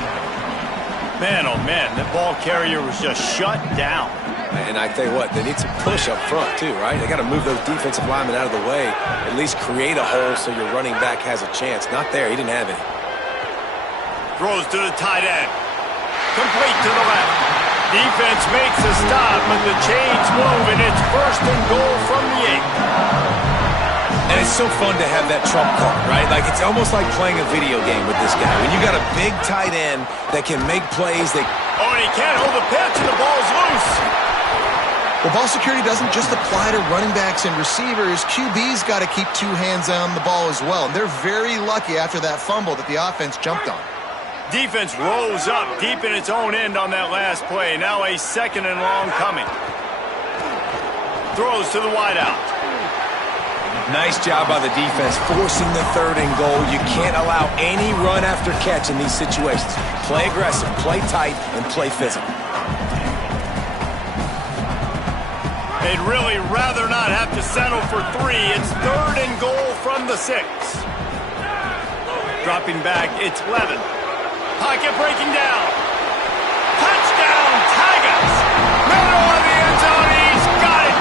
Man, oh man, the ball carrier was just shut down. And I tell you what, they need some push up front too, right? They got to move those defensive linemen out of the way, at least create a hole so your running back has a chance. Not there, he didn't have any. Throws to the tight end. Complete to the left. Defense makes a stop, but the chains move, and it's 1st and goal from the 8. And it's so fun to have that trump card, right? Like, it's almost like playing a video game with this guy. When you got a big tight end that can make plays that... Oh, and he can't hold the pitch, and the ball's loose. Well, ball security doesn't just apply to running backs and receivers. QB's got to keep 2 hands on the ball as well. And they're very lucky after that fumble that the offense jumped on. Defense rose up deep in its own end on that last play. Now a 2nd and long coming. Throws to the wideout. Nice job by the defense, forcing the 3rd and goal. You can't allow any run after catch in these situations. Play aggressive, play tight, and play physical. They'd really rather not have to settle for 3. It's 3rd and goal from the 6. Dropping back, it's 11. Pocket breaking down. Touchdown, Tigers! Middle of the end zone, he's got it!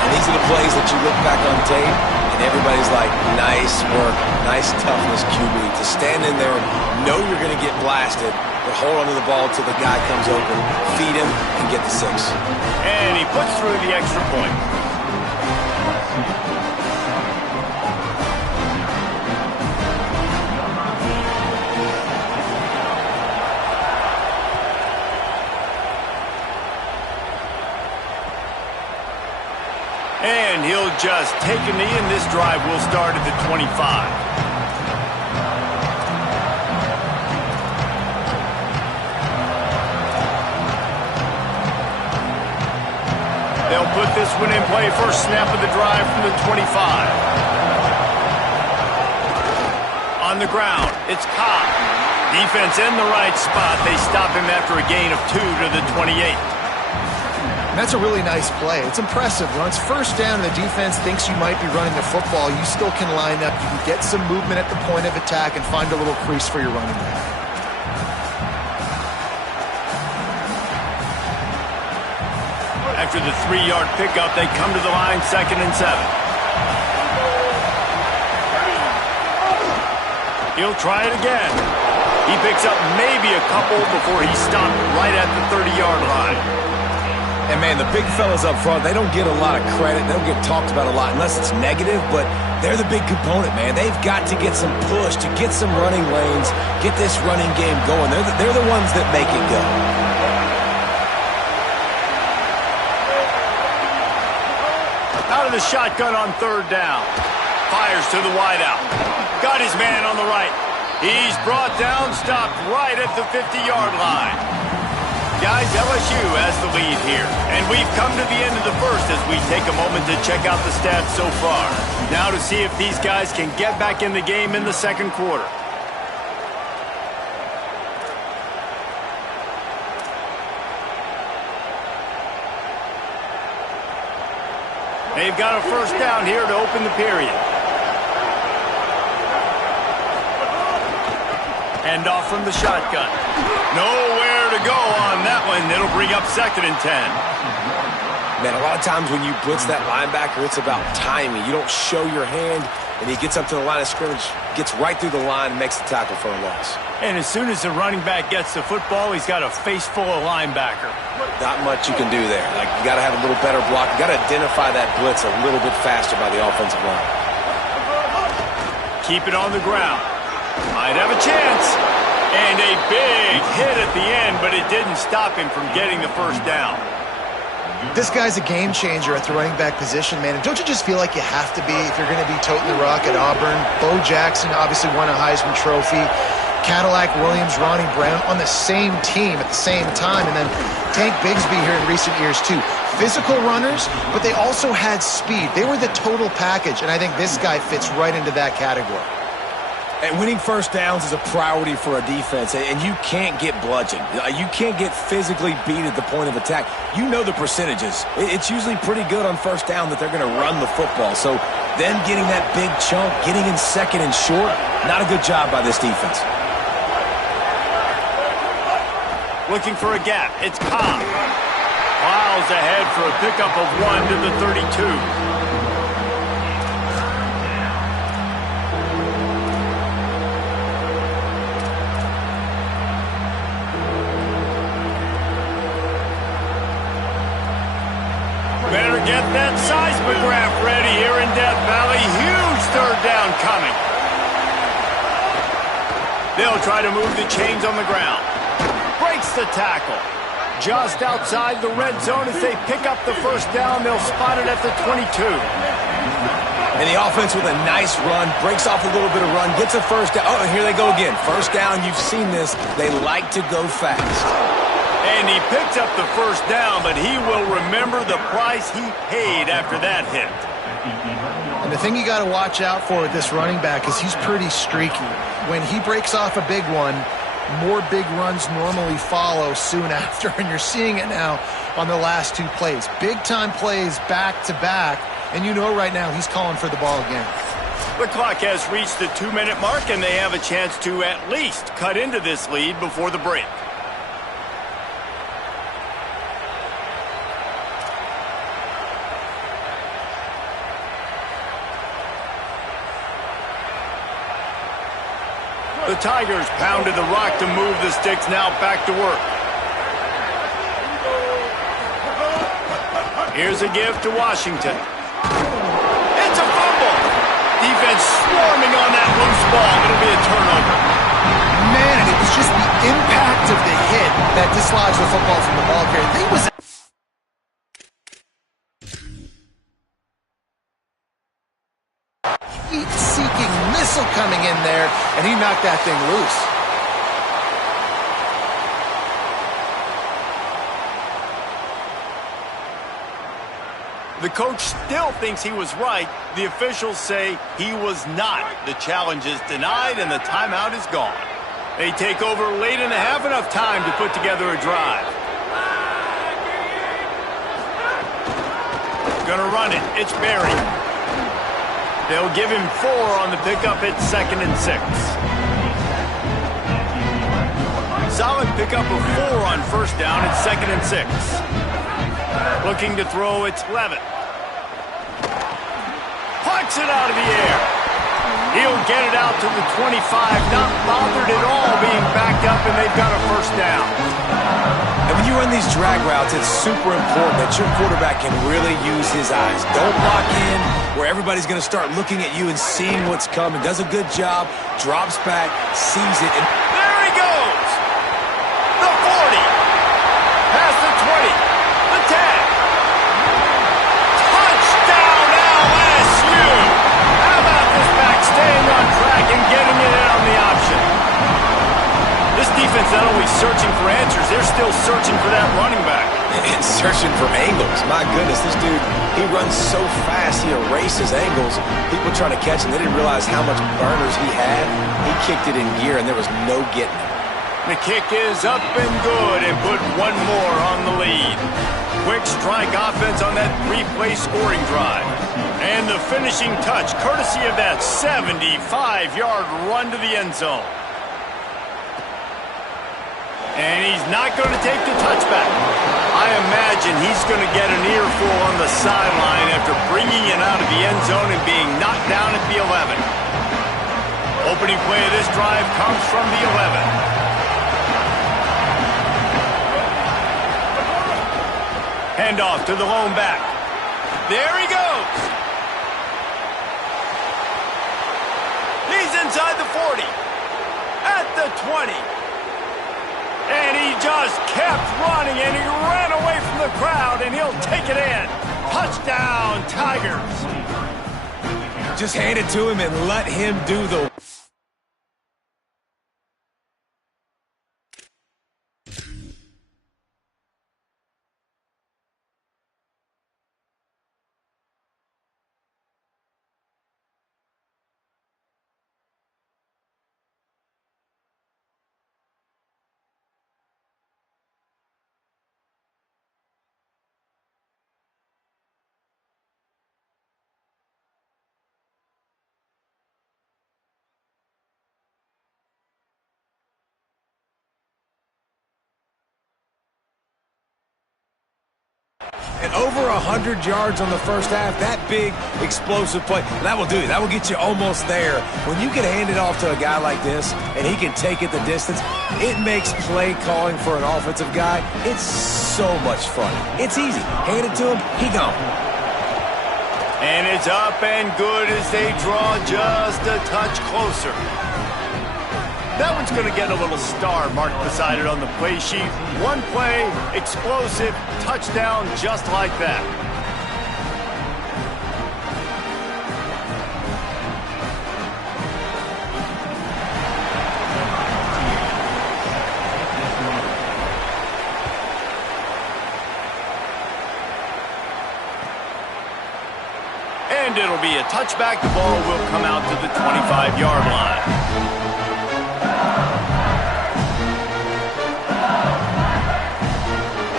And these are the plays that you look back on tape, and everybody's like, nice work, nice toughness, QB. To stand in there, know you're going to get blasted, but hold onto the ball until the guy comes open, feed him, and get the 6. And he puts through the extra point. And he'll just take a knee, and this drive will start at the 25. They'll put this one in play. First snap of the drive from the 25. On the ground, it's Cobb. Defense in the right spot. They stop him after a gain of 2 to the 28. And that's a really nice play. It's impressive. When it's 1st down and the defense thinks you might be running the football, you still can line up. You can get some movement at the point of attack and find a little crease for your running back. After the 3-yard pickup, they come to the line, 2nd and 7. He'll try it again. He picks up maybe a couple before he's stopped right at the 30-yard line. And, man, the big fellas up front, they don't get a lot of credit. They don't get talked about a lot unless it's negative, but they're the big component, man. They've got to get some push, to get some running lanes, get this running game going. They're the ones that make it go. Out of the shotgun on third down. Fires to the wideout. Got his man on the right. He's brought down, stopped right at the 50-yard line. Guys, LSU has the lead here. And we've come to the end of the first as we take a moment to check out the stats so far. Now to see if these guys can get back in the game in the second quarter. They've got a first down here to open the period. Hand off from the shotgun. Nowhere to go on that one. It'll bring up 2nd and 10. Man, a lot of times when you blitz that linebacker, it's about timing. You don't show your hand, and he gets up to the line of scrimmage, gets right through the line, and makes the tackle for a loss. And as soon as the running back gets the football, he's got a face full of linebacker. Not much you can do there. Like, you got to have a little better block. You got to identify that blitz a little bit faster by the offensive line. Keep it on the ground. Might have a chance. And a big hit at the end, but it didn't stop him from getting the first down. This guy's a game changer at the running back position, man. And don't you just feel like you have to be if you're going to be toting the rock at Auburn? Bo Jackson obviously won a Heisman Trophy. Cadillac Williams, Ronnie Brown on the same team at the same time. And then Tank Bigsby here in recent years, too. Physical runners, but they also had speed. They were the total package, and I think this guy fits right into that category. And winning first downs is a priority for a defense, and you can't get bludgeoned. You can't get physically beat at the point of attack. You know the percentages. It's usually pretty good on first down that they're going to run the football. So them getting that big chunk, getting in second and short, not a good job by this defense. Looking for a gap. It's Cobb. Miles ahead for a pickup of 1 to the 32. Better get that seismograph ready here in Death Valley. Huge third down coming. They'll try to move the chains on the ground. Breaks the tackle. Just outside the red zone as they pick up the first down. They'll spot it at the 22. And the offense with a nice run, breaks off a little bit of run, gets a first down. Oh, and here they go again. First down, you've seen this. They like to go fast. And he picks up the first down, but he will remember the price he paid after that hit. And the thing you got to watch out for with this running back is he's pretty streaky. When he breaks off a big one, more big runs normally follow soon after, and you're seeing it now on the last two plays. Big-time plays back-to-back, and you know right now he's calling for the ball again. The clock has reached the 2-minute mark, and they have a chance to at least cut into this lead before the break. The Tigers pounded the rock to move the sticks, now back to work. Here's a give to Washington. It's a fumble. Defense swarming on that loose ball. It'll be a turnover. Man, it was just the impact of the hit that dislodged the football from the ball carrier. He was heat-seeking missile coming in there, and he knocked that thing loose. The coach still thinks he was right. The officials say he was not. The challenge is denied, and the timeout is gone. They take over late in the half, enough time to put together a drive. Gonna run it. It's Berry. They'll give him 4 on the pickup. It's 2nd and 6. Solid pickup of 4 on first down. It's 2nd and 6. Looking to throw, it's Levitt. Punts it out of the air. He'll get it out to the 25, not bothered at all being backed up, and they've got a first down. And when you you run these drag routes, it's super important that your quarterback can really use his eyes. Don't lock in where everybody's going to start looking at you and seeing what's coming. Does a good job, drops back, sees it. And there he goes! The 40. Past the 20. The 10. Touchdown LSU! How about this back staying on track and getting it in on the option? This defense not only searching for answers, they're still searching for that running back. And searching for angles. My goodness, this dude, he runs so fast, he erases angles. People trying to catch him, they didn't realize how much burners he had. He kicked it in gear, and there was no getting it. The kick is up and good, and put one more on the lead. Quick strike offense on that three-play scoring drive. And the finishing touch, courtesy of that 75-yard run to the end zone. And he's not going to take the touchback. I imagine he's going to get an earful on the sideline after bringing it out of the end zone and being knocked down at the 11. Opening play of this drive comes from the 11. Handoff to the lone back. There he goes. He's inside the 40. At the 20. And he just kept running, and he ran away from the crowd, and he'll take it in. Touchdown, Tigers. Just hand it to him and let him do the... And over 100 yards on the first half, that big, explosive play, that will do it. That will get you almost there. When you can hand it off to a guy like this, and he can take it the distance, it makes play calling for an offensive guy, it's so much fun. It's easy. Hand it to him, he gone. And it's up and good as they draw just a touch closer. That one's going to get a little star marked beside it on the play sheet. One play, explosive, touchdown, just like that. And it'll be a touchback. The ball will come out to the 25-yard line.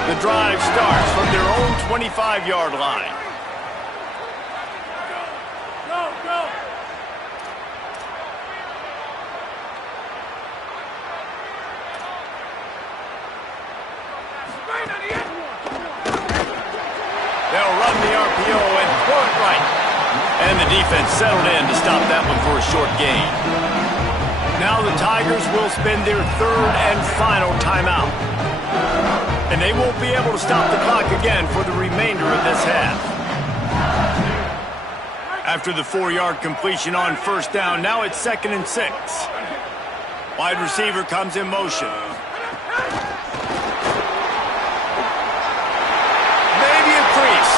The drive starts from their own 25-yard line. Go! They'll run the RPO and throw it right. And the defense settled in to stop that one for a short gain. Now the Tigers will spend their third and final timeout. And they won't be able to stop the clock again for the remainder of this half. After the 4-yard completion on first down, now it's 2nd and 6. Wide receiver comes in motion. Maybe a crease.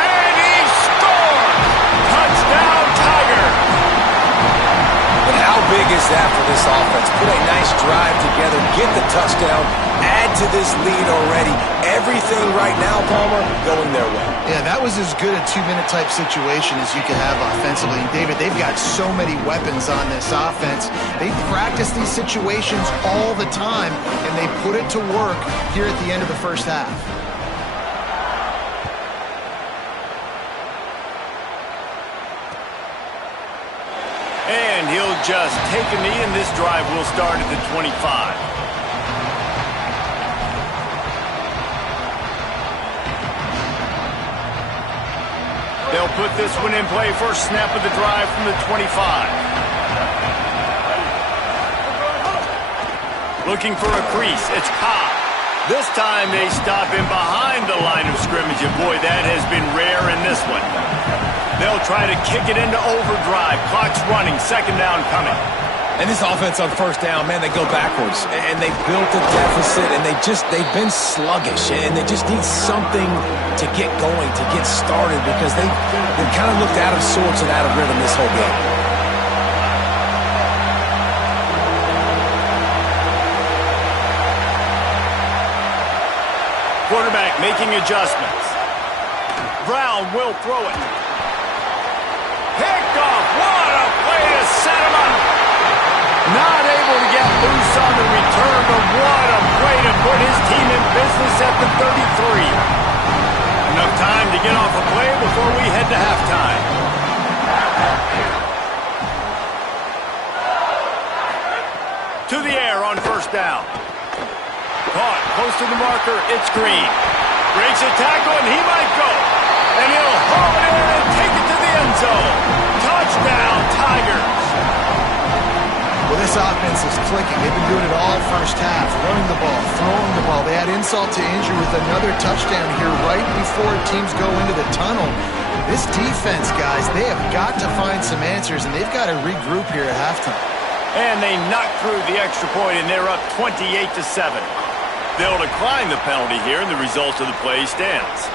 And he scores! Touchdown, Tigers! How big is that for this offense? Put a nice drive together, get the touchdown, add to this lead already. Everything right now, Palmer, going their way. Yeah, that was as good a 2-minute type situation as you could have offensively. And David, they've got so many weapons on this offense. They practice these situations all the time, and they put it to work here at the end of the first half. And he'll just take a knee, and this drive will start at the 25. They'll put this one in play first snap of the drive from the 25. Looking for a crease, it's Cobb. This time they stop him behind the line of scrimmage, and boy, that has been rare in this one. They'll try to kick it into overdrive. Clock's running, second down coming. And this offense on first down, man, they go backwards. And they built a deficit, and they've been sluggish. And they just need something to get going, to get started, because they've kind of looked out of sorts and out of rhythm this whole game. Quarterback making adjustments. Brown will throw it. Picked off. What a play to set him up. Not able to get loose on the return, but what a play to put his team in business at the 33. Enough time to get off a play before we head to halftime. To the air on first down. Caught close to the marker. It's Green. Breaks a tackle, and he might go. And he'll haul it in and take it to the end zone. Touchdown, Tigers. Well, this offense is clicking. They've been doing it all first half, running the ball, throwing the ball. They add insult to injury with another touchdown here right before teams go into the tunnel. This defense, guys, they have got to find some answers, and they've got to regroup here at halftime. And they knock through the extra point, and they're up 28-7. They'll decline the penalty here, and the result of the play stands.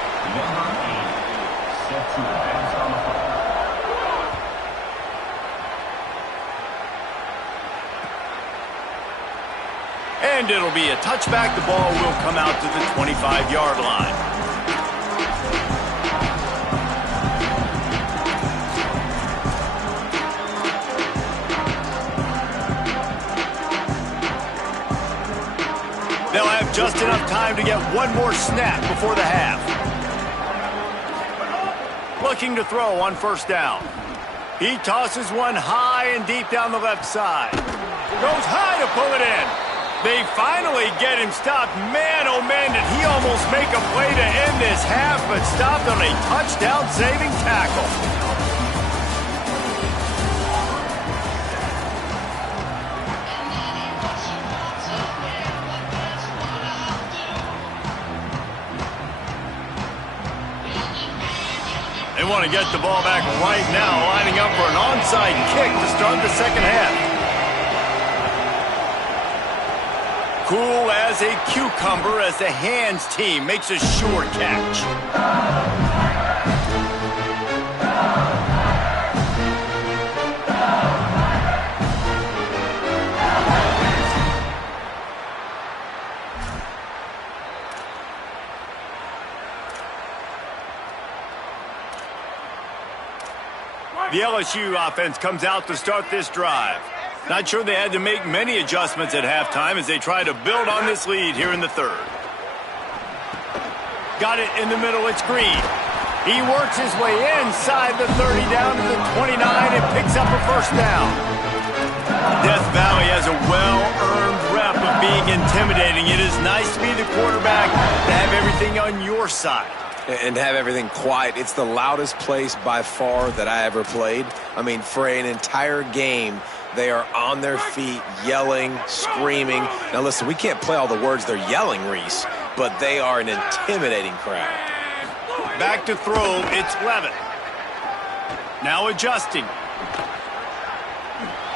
And it'll be a touchback. The ball will come out to the 25-yard line. They'll have just enough time to get one more snap before the half. Looking to throw on first down. He tosses one high and deep down the left side. Goes high to pull it in. They finally get him stopped. Man, oh man, did he almost make a play to end this half, but stopped on a touchdown-saving tackle. They want to get the ball back right now, lining up for an onside kick to start the second half. Cool as a cucumber as the hands team makes a sure catch. The LSU offense comes out to start this drive. Not sure they had to make many adjustments at halftime as they try to build on this lead here in the third. Got it in the middle, it's Green. He works his way inside the 30 down to the 29 and picks up a first down. Death Valley has a well-earned rep of being intimidating. It is nice to be the quarterback, to have everything on your side. And have everything quiet. It's the loudest place by far that I ever played. I mean, for an entire game, they are on their feet, yelling, screaming. Now, listen, we can't play all the words they're yelling, Reese, but they are an intimidating crowd. Back to throw, it's Levitt. Now adjusting.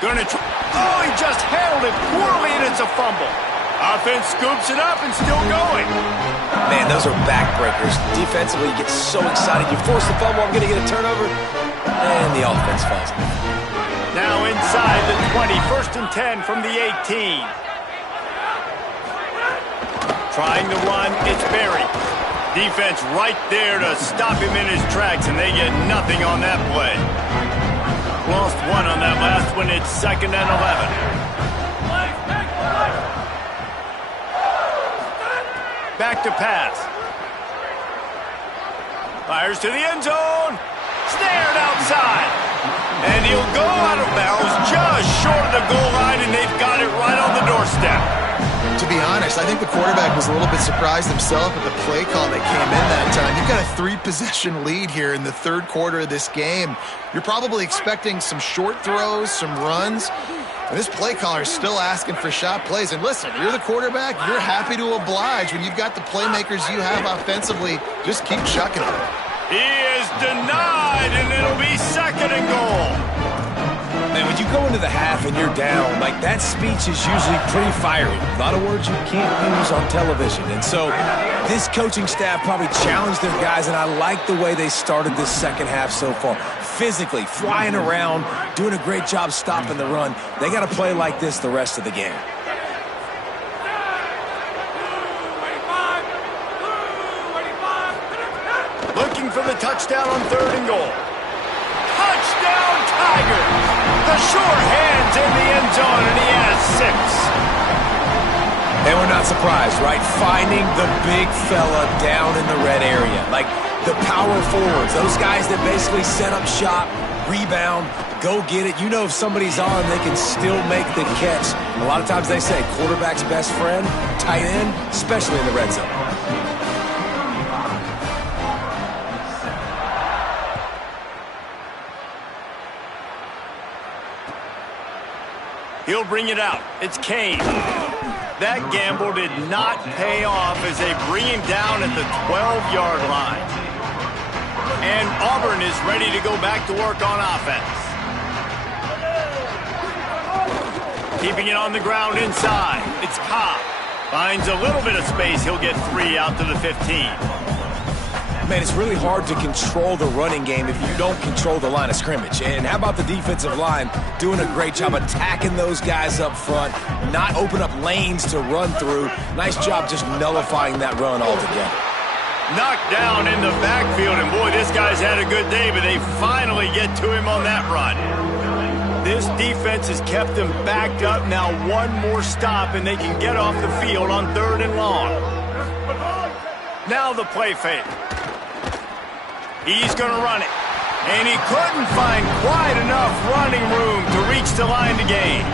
Oh, he just handled it poorly, and it's a fumble. Offense scoops it up and still going. Man, those are backbreakers. Defensively, you get so excited. You force the fumble, I'm going to get a turnover, and the offense falls. Now inside the 20, first and 10 from the 18. Trying to run, it's Berry. Defense right there to stop him in his tracks, and they get nothing on that play. Lost one on that last one. It's second and 11. Back to pass. Fires to the end zone. Snared outside. And he'll go out of bounds just short of the goal line, and they've got it right on the doorstep. To be honest, I think the quarterback was a little bit surprised himself at the play call that came in that time. You've got a 3-possession lead here in the third quarter of this game. You're probably expecting some short throws, some runs. And this play caller is still asking for shot plays. And listen, you're the quarterback. You're happy to oblige. When you've got the playmakers you have offensively, just keep chucking them. He is denied, and it'll be second and goal. And when you go into the half and you're down, like that speech is usually pretty fiery. A lot of words you can't use on television. And so this coaching staff probably challenged their guys, and I like the way they started this second half so far. Physically, flying around, doing a great job stopping the run. They got to play like this the rest of the game. Looking for the touchdown on third and goal. Touchdown, Tigers! The sure hands in the end zone, and he has 6. And we're not surprised, right? Finding the big fella down in the red area. Like the power forwards, those guys that basically set up shop, rebound, go get it. You know if somebody's on, they can still make the catch. A lot of times they say quarterback's best friend, tight end, especially in the red zone. He'll bring it out. It's Kane. That gamble did not pay off as they bring him down at the 12-yard line. And Auburn is ready to go back to work on offense. Keeping it on the ground inside. It's Cobb. Finds a little bit of space. He'll get 3 out to the 15. Man, it's really hard to control the running game if you don't control the line of scrimmage. And how about the defensive line doing a great job attacking those guys up front, not open up lanes to run through. Nice job just nullifying that run altogether. Knocked down in the backfield, and boy, this guy's had a good day, but they finally get to him on that run. This defense has kept them backed up. Now one more stop, and they can get off the field on third and long. Now the play fake. He's going to run it. And he couldn't find quite enough running room to reach the line to gain.